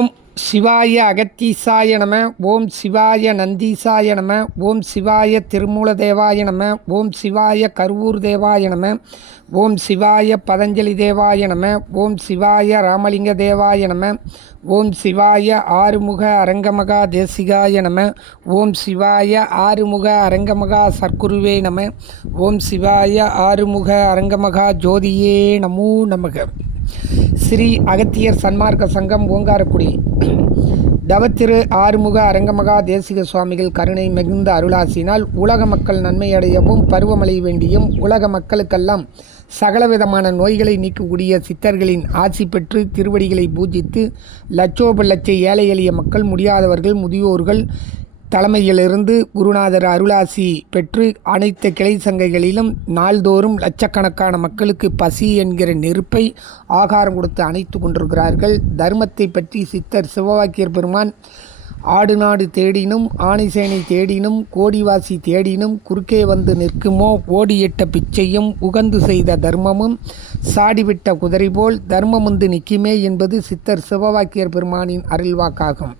ஓம் சிவாய அகத்தீசாய நம. ஓம் சிவாய நந்தீசாய நம. ஓம் சிவாய திருமூலதேவாய நம. ஓம் சிவாய கருவூர் தேவாய நம. ஓம் சிவாய பதஞ்சலி தேவாய நம. ஓம் சிவாய ராமலிங்க தேவாய நம. ஓம் சிவாய ஆறுமுக அரங்கமகா தேசிகாய நம. ஓம் சிவாய ஆறுமுக அரங்கமகா சர்க்குருவே நம. ஓம் சிவாய ஆறுமுக அரங்கமகா ஜோதியே நமோ நமக. ஸ்ரீ அகத்தியர் சன்மார்க்க சங்கம் ஓங்காரக்குடி தவத்திரு ஆறுமுக அரங்கமகா தேசிக சுவாமிகள் கருணை மிகுந்த அருளாசினால் உலக மக்கள் நன்மையடையவும் பருவமழை வேண்டியும் உலக மக்களுக்கெல்லாம் சகலவிதமான நோய்களை நீக்கக்கூடிய சித்தர்களின் ஆசி பெற்று திருவடிகளை பூஜித்து லட்சோப லட்ச ஏழை எளிய மக்கள், முடியாதவர்கள், முதியோர்கள் தலைமையிலிருந்து குருநாதர் அருளாசி பெற்று அனைத்து கிளை சங்கைகளிலும் நாள்தோறும் லட்சக்கணக்கான மக்களுக்கு பசி என்கிற நெருப்பை ஆகாரம் கொடுத்து அணைத்து கொண்டிருக்கிறார்கள். தர்மத்தை பற்றி சித்தர் சிவவாக்கியர் பெருமான் ஆடு நாடு தேடினும் ஆணிசேனை தேடினும் கோடிவாசி தேடினும் குறுக்கே வந்து நிற்குமோ ஓடியிட்ட பிச்சையும் உகந்து செய்த தர்மமும் சாடிவிட்ட குதிரை போல் தர்மமுந்து நிற்குமே என்பது சித்தர் சிவவாக்கியர் பெருமானின் அருள்வாக்காகும்.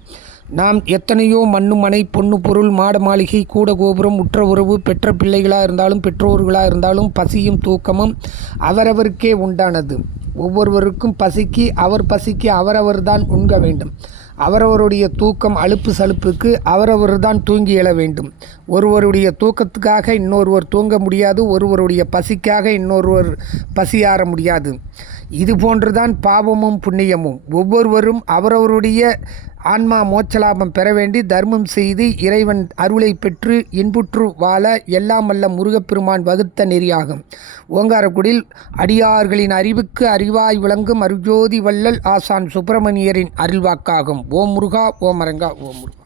நாம் எத்தனையோ மண்ணு மனை பொண்ணு பொருள் மாட மாளிகை கூட கோபுரம் உற்ற உறவு பெற்ற பிள்ளைகளாக இருந்தாலும் பெற்றோர்களாக இருந்தாலும் பசியும் தூக்கமும் அவரவருக்கே உண்டானது. ஒவ்வொருவருக்கும் பசிக்கு அவரவர் தான் உண்க வேண்டும். அவரவருடைய தூக்கம் அலுப்பு சலுப்புக்கு அவரவர் தான் தூங்கி எழ வேண்டும். ஒருவருடைய தூக்கத்துக்காக இன்னொருவர் தூங்க முடியாது. ஒருவருடைய பசிக்காக இன்னொருவர் பசியாற முடியாது. இது போன்றுதான் பாவமும் புண்ணியமும். ஒவ்வொருவரும் அவரவருடைய ஆன்மா மோட்சலாபம் பெற வேண்டி தர்மம் செய்து இறைவன் அருளை பெற்று இன்புற்று வாழ எல்லாம் வல்ல முருகப்பெருமான் வகுத்த நெறியாகும். ஓங்காரக்குடியில் அடியார்களின் அறிவுக்கு அறிவாய் விளங்கும் அருஜோதி வள்ளல் ஆசான் சுப்பிரமணியரின் அருள்வாக்காகும். ஓம் முருகா, ஓம் அரங்கா, ஓம் முருகா.